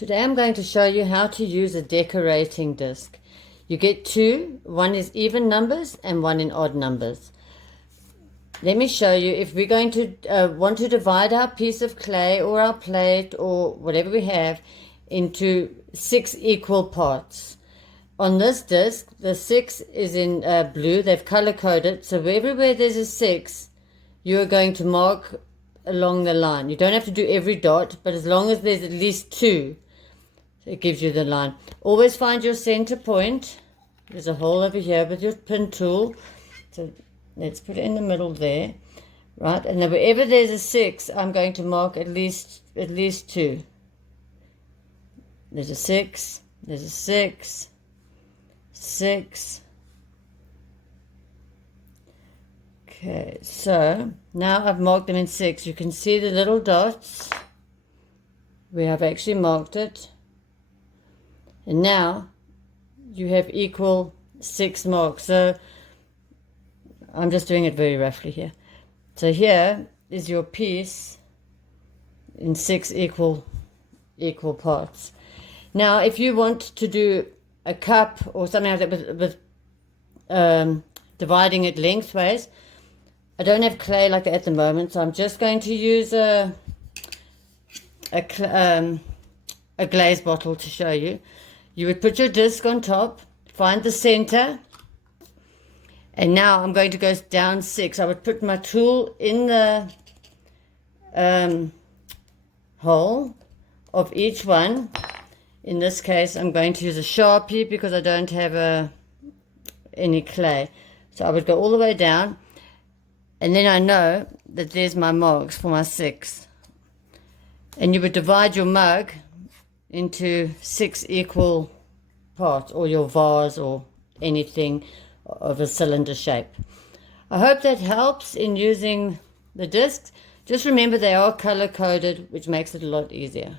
Today I'm going to show you how to use a decorating disc. You get two, one is even numbers and one in odd numbers. Let me show you. If we're going to want to divide our piece of clay or our plate or whatever we have into 6 equal parts. On this disc, the 6 is in blue. They've color coded, so everywhere there's a 6, you're going to mark along the line. You don't have to do every dot, but as long as there's at least 2, it gives you the line. Always find your center point. There's a hole over here with your pin tool. So let's put it in the middle there. Right, and then wherever there's a 6, I'm going to mark at least 2. There's a 6, there's a 6, 6. Okay, so now I've marked them in 6. You can see the little dots where I've actually marked it. And now you have equal 6 marks. So I'm just doing it very roughly here. So here is your piece in 6 equal parts. Now if you want to do a cup or something like that with dividing it lengthways, I don't have clay like that at the moment, so I'm just going to use a glaze bottle to show you. You would put your disc on top, find the center, and now I'm going to go down 6. I would put my tool in the hole of each one. In this case, I'm going to use a Sharpie because I don't have any clay. So I would go all the way down, and then I know that there's my marks for my 6. And you would divide your mug into 6 equal parts, or your vase or anything of a cylinder shape. I hope that helps in using the discs. Just remember they are color coded, which makes it a lot easier.